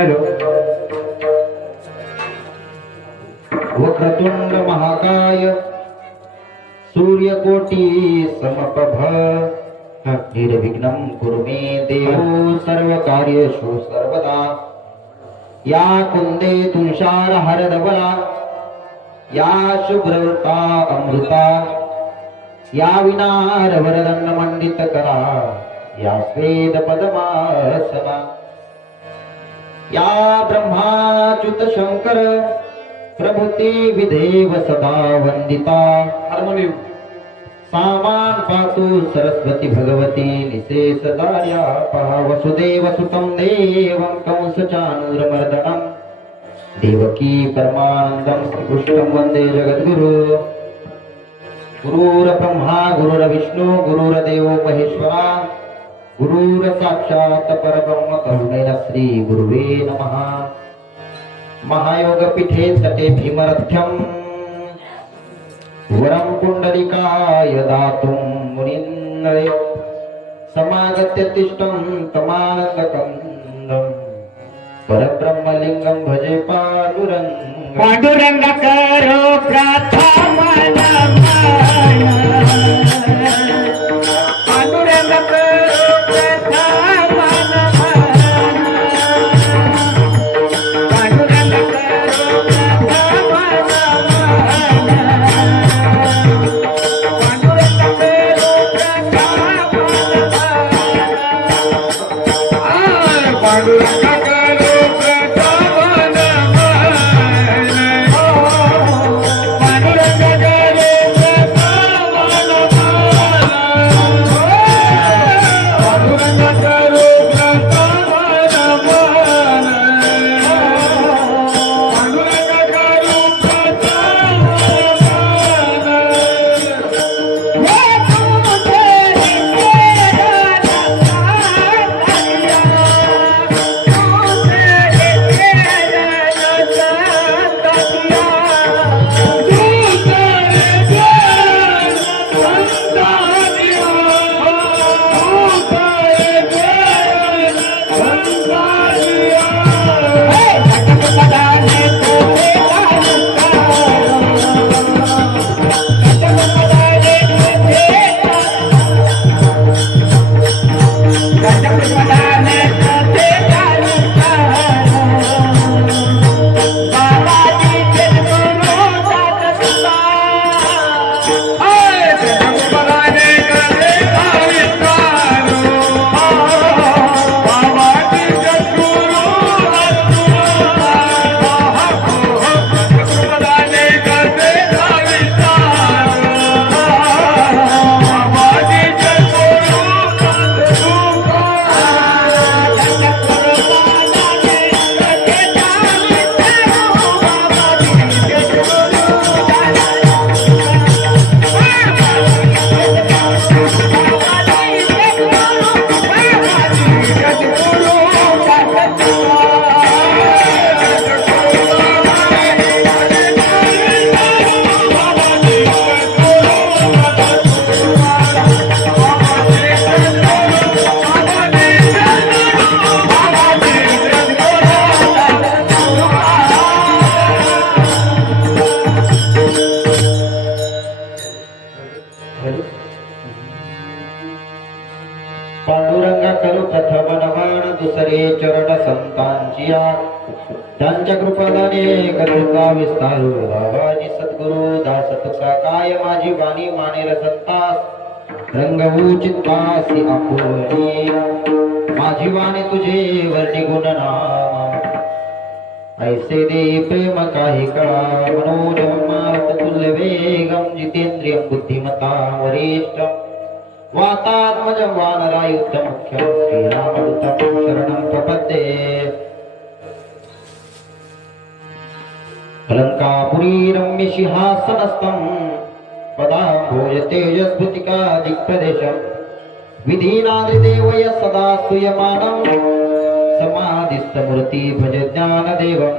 Hello. Vakratunda महाकाय सूर्यकोटी समप्रभ निर्विघ्नं कुरु मे देव सर्वकार्येषु सर्वदा. या कुंदे तुषार हरदवला या शुभ्रवृता अमृता या विनार वरदंड मंडित करा या स्वेद पद्मासना या ब्रह्माच्युत शंकर प्रभुते विदेव सदा वंदिता. हार्मोनियम. सामान पातु सरस्वती भगवती निशेष दार्या पहा वसुदेव सुतं देवं कंस चाणूरमर्दनम् देवकी परमानंदं श्रीकृष्णं वंदे जगद्गुरु. गुरुर्ब्रह्मा गुरुर्विष्णु गुरुर्देवो महेश्वरा गुरुर साक्षात् परब्रह्म तस्मै श्री गुरुवे नमः. महायोग पीठे तटे भीमरथ्यं वरं पुंडलिकाय दातुं मुनिन्दरे समागत्य तिष्ठं तमानन्दकन्दं परब्रह्मलिंगं भजे पांडुरंग. पांडुरंग करो प्रथम नमन. पांडुरंग करो प्रथम नमन. पांडुरंग करो प्रथम नमन. पांडुरंग करो प्रथम नमन. पांडुरंग पांडुरंगा करू प्रथम नमन दुसरे चरण संतांचिया त्यांच्या कृपादाने कथेचा विस्तारू बाबाजी सद्गुरु दास तुका काय माझी वाणी मानेल संतास रंगवू चित्तासी आपुली माझी वाणी तुझे वर्णी गुणनाम ऐसे दे प्रेम काही कळा मनोजम मारुत तुल्य वेगम जितेंद्रियम बुद्धिमता वरिष्ठ वातात्मजं वानरायुद्धमुख्यं श्रीरामदूतं शरणं प्रपद्ये. अलङ्कापुरी रम्य सिंहासनस्थं पदाम्भोज तेजस्फुटिका दिक्प्रदेशं विधीनादिदेवय सदा स्तूयमानं समाधिस्थमूर्ति भज ज्ञानदेवम्.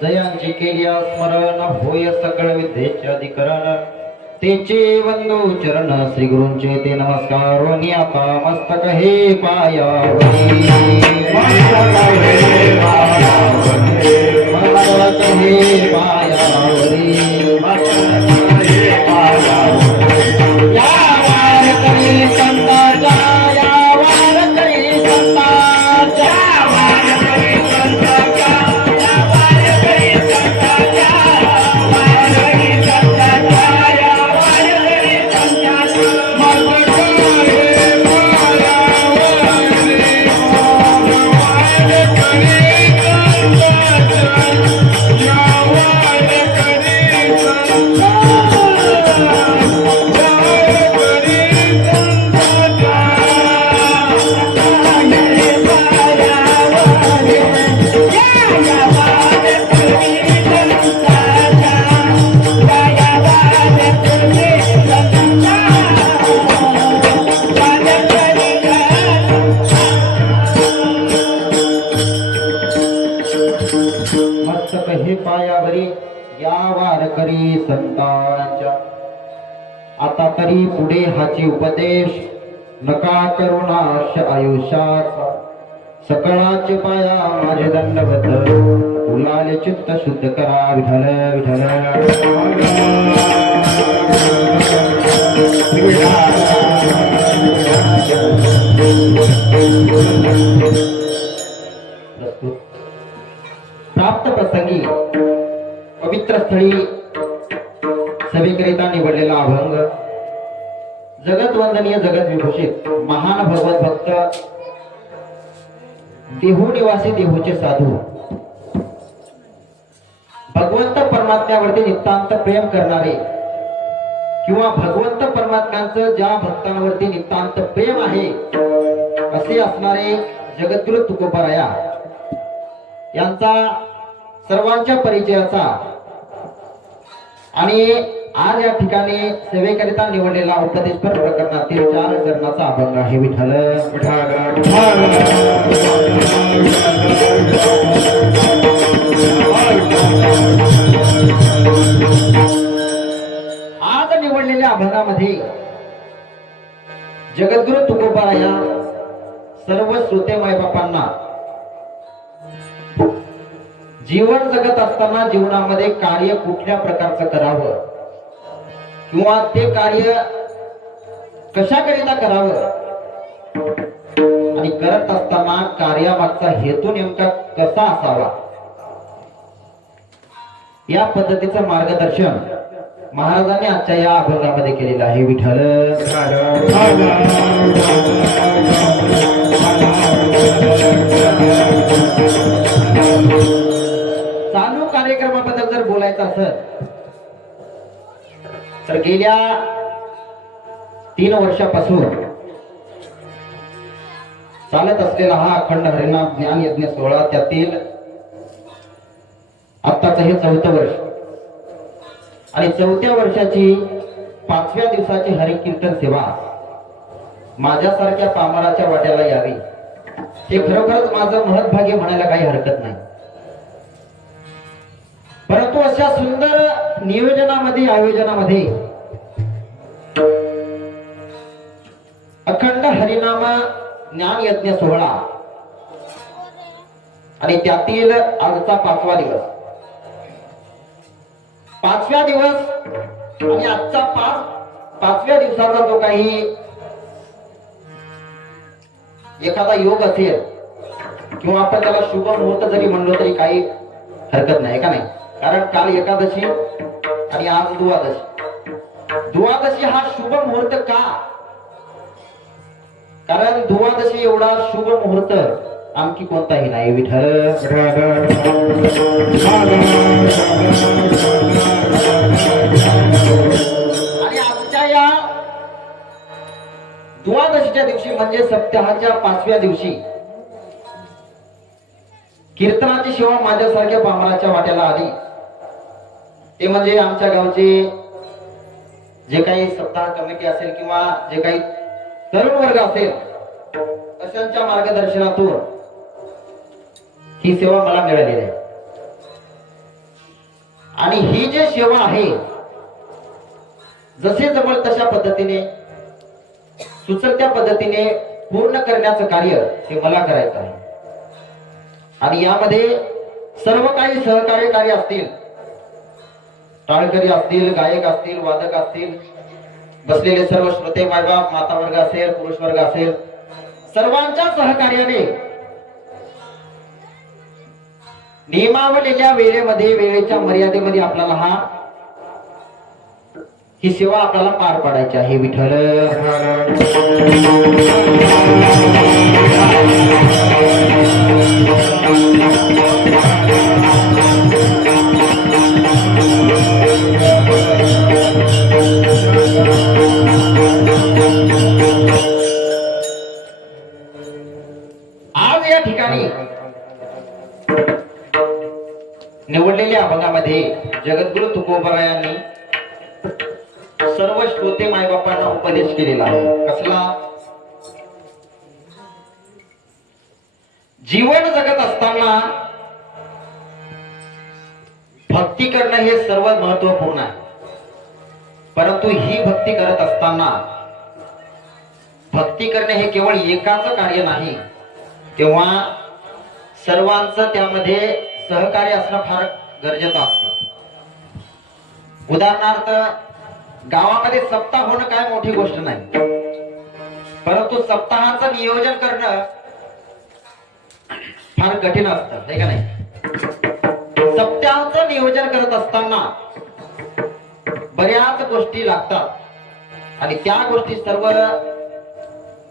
जयांची केली स्मरण होय सकळ विद्येचे अधिकरण तेचे वंदो चरण श्री गुरूंचे ते नमस्कार वनी आता मस्तक हे पायावरी मस्तक हे पायावरी या वार करी संतांच्या या वार करी संतांच्या मस्तक हे पायावरी या वारकरी संतांच्या आता तरी पुढे हाची उपदेश नका करुणाश आयुष्याचा सकळाचे पाया माझे दंडवत उलाले चित्त शुद्ध करा विठ्ठल विठ्ठल प्राप्त प्रसंगी पवित्र स्थळी सभेकरिता निवडलेला अभंग जगत वंदनीय जगत विभूषित महान भगवत भक्त देहू निवासी देहूचे साधू भगवंत परमात्म्यावरती नितांत प्रेम करणारे किंवा भगवंत परमात्म्याचं ज्या भक्तांवरती नितांत प्रेम आहे असे असणारे जगद्गुरु तुकोबाराया यांचा सर्वांच्या परिचयाचा आणि आज या ठिकाणी सेवेकरिता निवडलेला उपदेशपर प्रकरणातील 4 चरणाचा अभंग आहे विठ्ठल आज निवडलेल्या अभंगामध्ये जगद्गुरु तुकोबाराया सर्व श्रोते मायबापांना जीवन जगत असताना जीवनामध्ये कार्य कुठल्या प्रकारचं करावं किंवा ते कार्य कशाकरिता करावं आणि करत असताना कार्यामागचा हेतू नेमका कसा असावा या पद्धतीचं मार्गदर्शन महाराजांनी आजच्या या अभंगामध्ये केलेलं आहे विठ्ठल चालू कार्यक्रमाबद्दल जर बोलायचं असेल तर गेल्या 3 वर्षापासून चालत असलेला हा अखंड हरिनाम ज्ञान यज्ञ सोहळा त्यातील आत्ताचं हे 4थं वर्ष आणि 4थ्या वर्षाची 5व्या दिवसाची हरिकीर्तन सेवा माझ्यासारख्या पामराच्या वाट्याला यावी हे खरोखरच माझं महत्भाग्य म्हणायला काही हरकत नाही. परंतु अशा सुंदर नियोजनामध्ये आयोजनामध्ये अखंड हरिनाम ज्ञान यज्ञ सोहळा आणि त्यातील आजचा 5वा दिवस. 5व्या दिवस आणि आजचा 5व्या दिवसाचा जो काही एखादा योग असेल किंवा आपण त्याला शुभ मुहूर्त जरी म्हणलो तरी काही हरकत नाही का नाही. कारण काल एकादशी आणि आज द्वादशी. द्वादशी हा शुभ मुहूर्त का? कारण द्वादशी एवढा शुभ मुहूर्त आणखी कोणताही नाही. विठ्ठल आणि आजच्या या द्वादशीच्या दिवशी म्हणजे सप्ताहाच्या 5व्या दिवशी कीर्तनाची सेवा माझ्यासारख्या बामणाच्या वाट्याला आली. ते म्हणजे आमच्या गावचे जे काही सप्ताह कमिटी असेल किंवा जे काही तरुण वर्ग असेल अशांच्या मार्गदर्शनातून ही सेवा मला मिळालेली आहे. आणि ही जी सेवा आहे जसे जमल तशा पद्धतीने सुचल त्या पद्धतीने पूर्ण करण्याचं कार्य हे मला करायचं आहे. आणि यामध्ये सर्व काही सहकार्यकारी असतील, टाळकरी असतील, गायक असतील, वादक असतील, बसलेले सर्व श्रोते मायबाप, माता वर्ग असेल, पुरुष वर्ग असेल, सर्वांच्या सहकार्याने नियमावलेल्या वेळेमध्ये वेळेच्या मर्यादेमध्ये आपल्याला ही सेवा आपल्याला पार पाडायची आहे. विठ्ठल आज या ठिकाणी निवडलेल्या अभंगामध्ये जगद्गुरु तुकोबरायांनी सर्व श्रोते मायबापांना उपदेश केलेला आहे. कसला? जीवन जगत असताना भक्ती करणं हे सर्वात महत्वपूर्ण आहे. परंतु ही भक्ती करत असताना भक्ती करणे हे केवळ एकाच कार्य नाही, तेव्हा सर्वांचं त्यामध्ये सहकार्य असणं फार गरजेचं असतं. उदाहरणार्थ गावामध्ये सप्ताह होणं काय मोठी गोष्ट नाही, परंतु सप्ताहाचं नियोजन करणं फार कठीण असतं, हे का नाही. सप्ताहाचं नियोजन करत असताना बऱ्याच गोष्टी लागतात आणि त्या गोष्टी सर्व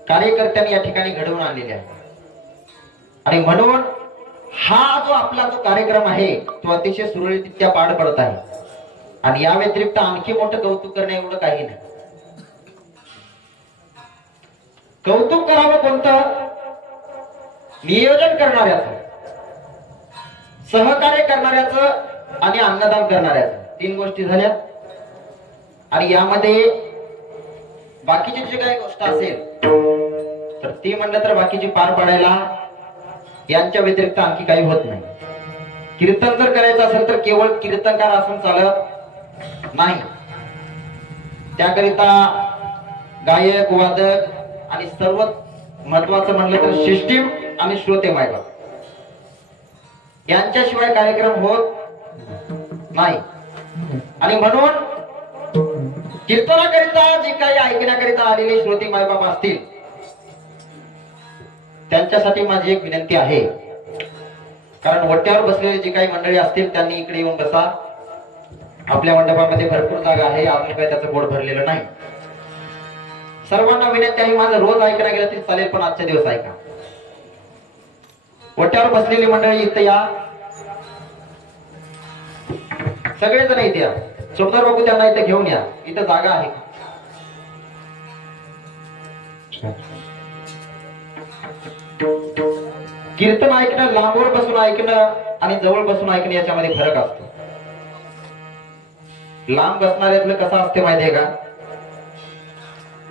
कार्यकर्त्यांनी या ठिकाणी घडवून आणलेल्या आहेत. आणि म्हणून हा जो आपला जो कार्यक्रम आहे तो अतिशय सुरळीतरित्या पार पडत आहे. आणि या व्यतिरिक्त आणखी मोठं कौतुक करणे एवढं काही नाही. कौतुक करावं कोणतं? नियोजन करणाऱ्याचं, सहकार्य करणाऱ्याचं आणि अन्नदान करणाऱ्याचं. 3 गोष्टी झाल्या. आणि यामध्ये बाकीची जी काही गोष्ट असेल तर ती म्हणलं तर बाकीची पार पाडायला यांच्या व्यतिरिक्त आणखी काही होत नाही. कीर्तन जर करायचं असेल तर केवळ कीर्तनकार असून चालत नाही. त्याकरिता गायक, वादक आणि सर्वात महत्वाचं म्हणलं तर सिस्टीम आणि श्रोते मायबाप यांच्याशिवाय कार्यक्रम होत नाही. आणि म्हणून कीर्तनाकरिता जे काही ऐकण्याकरिता आलेले श्रोते मायबाप असतील त्यांच्यासाठी माझी एक विनंती आहे. कारण वट्यावर बसलेले जे काही मंडळी असतील त्यांनी इकडे येऊन बसा. आपल्या मंडपामध्ये भरपूर जागा आहे, अजून काही त्याचं बोर्ड भरलेलं नाही. सर्वांना विनंती आहे, माझं रोज ऐकणं गेलं तरी चालेल, पण आजच्या दिवस ऐका. वट्यावर बसलेली मंडळी इथं या, सगळेजण इथे या. चोपदार बाबू त्यांना इथे घेऊन या, इथं जागा आहे. कीर्तन ऐकणं, लांबवर बसून ऐकणं आणि जवळ बसून ऐकणं याच्यामध्ये फरक असतो. लांब बसणाऱ्यातलं कसं असते माहितीये का?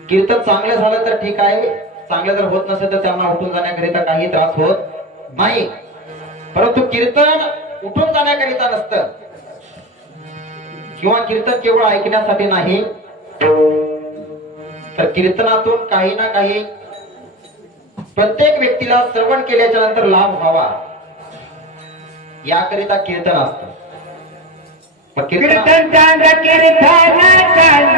कीर्तन चांगलं झालं तर ठीक आहे, चांगलं जर होत नसेल तर त्यांना उठून जाण्याकरिता काही त्रास होत नाही. परंतु कीर्तन उठून जाण्याकरिता नसतं किंवा कीर्तन केवळ ऐकण्यासाठी नाही, तर कीर्तनातून काही ना काही प्रत्येक व्यक्तीला श्रवण केल्याच्या नंतर लाभ व्हावा याकरिता कीर्तन असतं. मग कीर्तन कीर्तन चांद कीर्तन चांद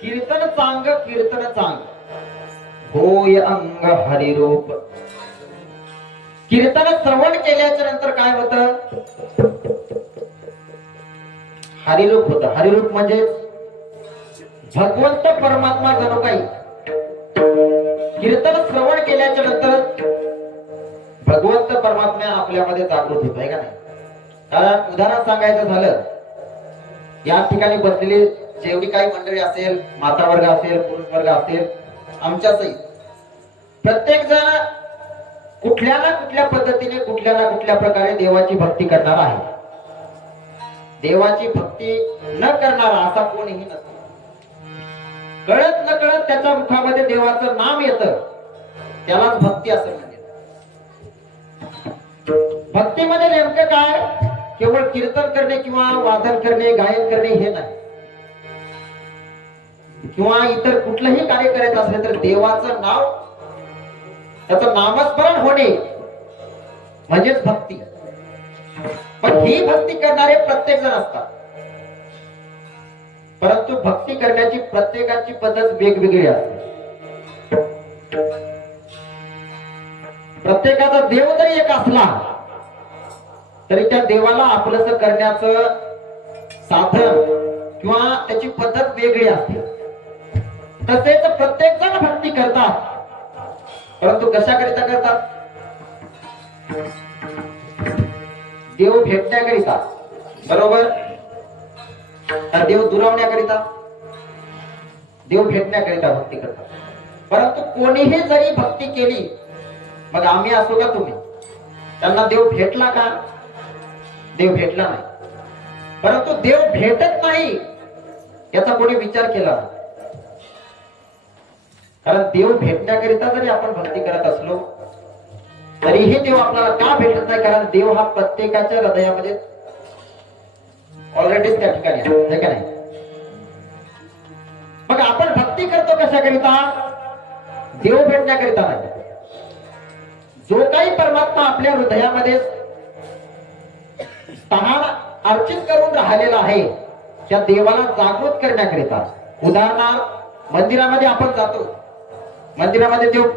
कीर्तन चांग कीर्तन चांग होय अंग हरिरूप. कीर्तन श्रवण केल्याच्या नंतर काय होतं? हरिरूप होतं. हरिरूप म्हणजे भगवंत परमात्मा जणू काही कीर्तन श्रवण केल्याच्या नंतर भगवंत परमात्मा आपल्यामध्ये जागृत होत आहे का नाही? कारण उदाहरण सांगायचं झालं, या ठिकाणी बसलेली जेवढी काही मंडळी असेल, माता वर्ग असेल, पुरुष वर्ग असेल, आमच्या सहित प्रत्येक जण कुठल्या ना कुठल्या पद्धतीने कुठल्या ना कुठल्या प्रकारे देवाची भक्ती करणार आहे. देवाची भक्ती न करणारा असा कोणीही नसतो. कळत न कळत त्याच्या मुखामध्ये देवाचं नाम येतं, त्यालाच भक्ती असं म्हणतात. भक्तीमध्ये नेमकं काय? केवळ कीर्तन करणे किंवा वादन करणे, गायन करणे हे नाही, किंवा इतर कुठलंही कार्य करायचं असेल तर देवाचं नाव, त्याचं नामस्मरण होणे म्हणजेच भक्ती. पण ही भक्ती करणारे प्रत्येक जण असतात, परंतु भक्ती करण्याची प्रत्येकाची पद्धत वेगवेगळी असते. प्रत्येकाचा देव जरी एक असला तरी त्या देवाला आपलंसं करण्याचं साधन किंवा त्याची पद्धत वेगळी असते. तसेच प्रत्येक जण भक्ती करतात, परंतु कशाकरिता करतात? देव भेटण्याकरिता, बरोबर? तर देव दुरावण्याकरिता, देव भेटण्याकरिता भक्ती करतात. परंतु कोणीही जरी भक्ती केली, मग आम्ही असो का तुम्ही, त्यांना देव भेटला का? देव भेटला नाही. परंतु देव भेटत नाही याचा कोणी विचार केला नाही. कारण देव भेटण्याकरिता जरी आपण भक्ती करत असलो तरीही देव आपल्याला का भेटत नाही? कारण देव हा प्रत्येकाच्या हृदयामध्ये ऑलरेडी त्या ठिकाणी आहे का नाही? मग आपण भक्ती करतो कशाकरिता? देव भेटण्याकरिता नाही. जो काही परमात्मा आपल्या हृदयामध्ये स्थान अर्चित करून राहिलेला आहे त्या देवाला जागृत करण्याकरिता. उदाहरणार्थ मंदिरामध्ये आपण जातो, मंदिरामध्ये देव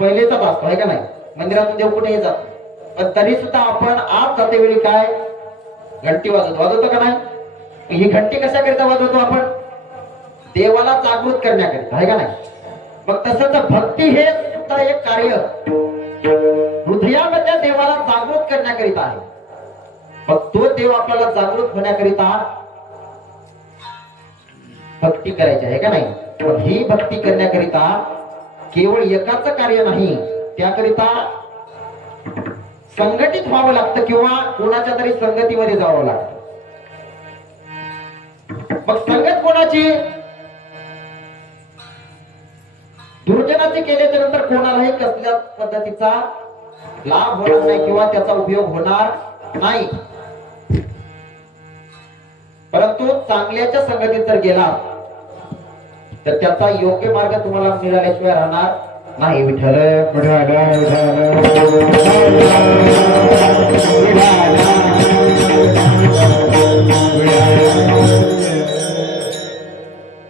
पहिलेचाच असतो आहे का नाही? मंदिरातून देव कुठेही जातो, पण तरी सुद्धा आपण आत जाते वेळी काय घंटी वाजवतो का नाही? ही घंटी कशाकरिता वाजवतो आपण? देवाला जागृत करण्याकरिता आहे का नाही? मग तसंच भक्ती हे सुद्धा एक कार्य हृदयामध्ये देवाला जागृत करण्याकरिता आहे. मग तो देव आपल्याला जागृत होण्याकरिता भक्ती करायची आहे का नाही? पण ही भक्ती करण्याकरिता केवळ एकाच कार्य नाही, त्याकरिता संघटित व्हावं लागतं किंवा कोणाच्या तरी संगतीमध्ये जावं लागतं. मग संगत कोणाची? दुर्जनाचे केल्याच्या नंतर कोणालाही कसल्या पद्धतीचा लाभ होणार नाही किंवा त्याचा उपयोग होणार नाही. परंतु चांगल्याच्या संगतीत जर गेला तर त्याचा योग्य मार्ग तुम्हाला मिळाल्याशिवाय राहणार नाही. विठ्ठल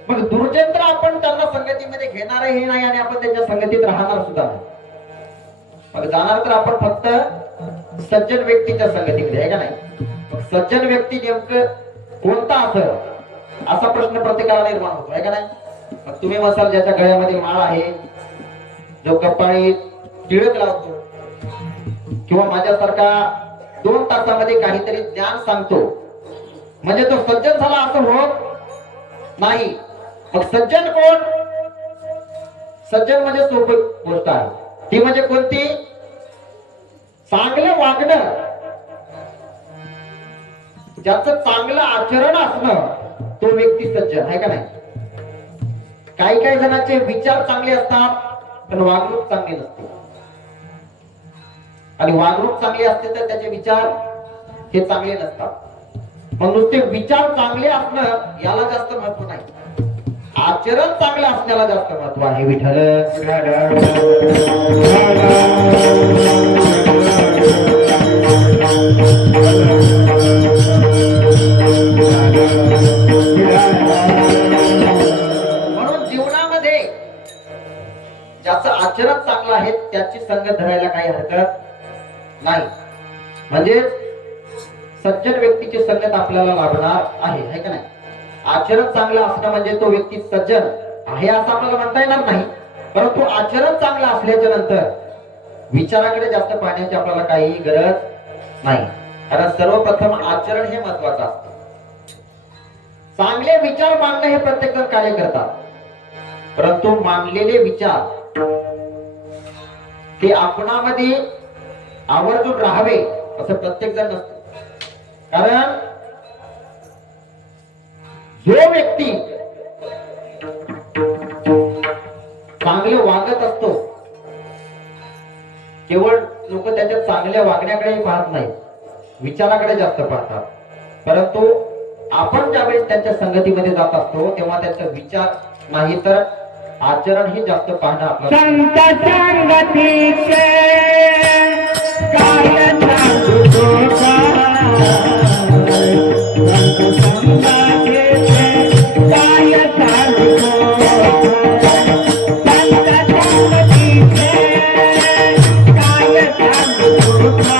मग दुर्जन तर आपण त्यांना संगतीमध्ये घेणार हे नाही आणि आपण त्यांच्या संगतीत राहणार सुद्धा नाही. मग जाणार तर आपण फक्त सज्जन व्यक्तीच्या संगतीमध्ये आहे का नाही. मग सज्जन व्यक्ती नेमकं कोणता असं असा प्रश्न प्रत्येकाला निर्माण होतो आहे का नाही. मग तुम्ही मसाल ज्याच्या गळ्यामध्ये माळ आहे, जो कपाळी टिळक लावतो किंवा माझ्यासारखा 2 तासामध्ये काहीतरी ज्ञान सांगतो म्हणजे तो सज्जन झाला असं होत नाही. मग सज्जन कोण? सज्जन म्हणजे सोपी गोष्ट आहे. ती म्हणजे कोणती? चांगलं वागणं, ज्याचं चांगलं आचरण असणं तो व्यक्ती सज्जन आहे का नाही. काही काही जणांचे विचार चांगले असतात पण वागणूक चांगली नसते, आणि वागणूक चांगली असते तर त्याचे विचार हे चांगले नसतात. मग नुसते विचार चांगले असणं याला जास्त महत्व नाही, आचरण चांगलं असण्याला जास्त महत्व आहे. विठ्ठल म्हणून जीवनामध्ये ज्याचं आचरण चांगलं आहे त्याची संगत धरायला काही हरकत नाही. म्हणजे सज्जन व्यक्तीची संगत आपल्याला लाभणार आहे का नाही. आचरण चांगलं असणं म्हणजे तो व्यक्ती सज्जन आहे असं आपल्याला म्हणता येणार नाही, परंतु आचरण चांगलं असल्याच्या नंतर विचाराकडे जास्त पाहण्याची आपल्याला काही गरज नाही. कारण सर्वप्रथम आचरण हे महत्वाचं असतं. चांगले विचार मांडणं हे प्रत्येक जण कार्य करतात, परंतु मांडलेले विचार ते आपणामध्ये आवर्जून राहावे असं प्रत्येक जण नसतं. कारण जो व्यक्ती चांगले वागत असतो केवळ लोक त्याच्या चांगल्या वागण्याकडे पाहत नाही, विचाराकडे जास्त पाहतात. परंतु आपण ज्यावेळेस त्यांच्या संगतीमध्ये जात असतो तेव्हा त्यांचा विचार नाही तर आचरण हे जास्त पाहणं आपलं. संत संगतीचे काय सांगू तुका, संत संगतीचे काय सांगू तुका, संत संगतीचे काय सांगू तुका,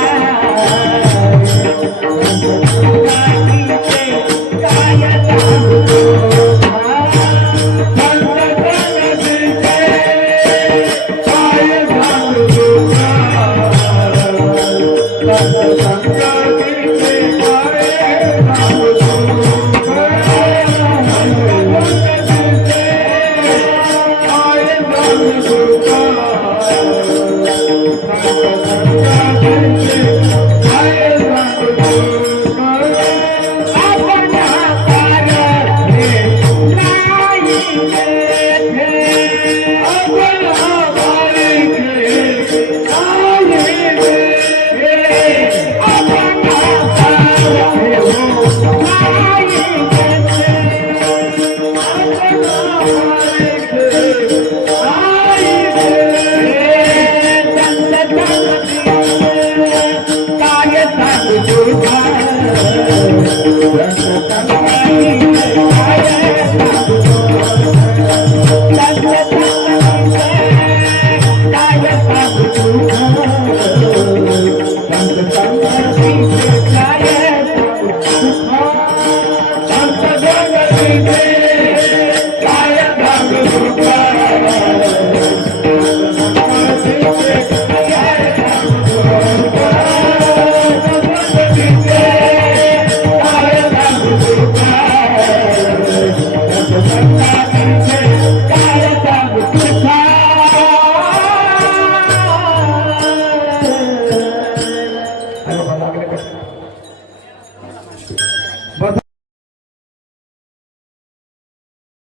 Thank you.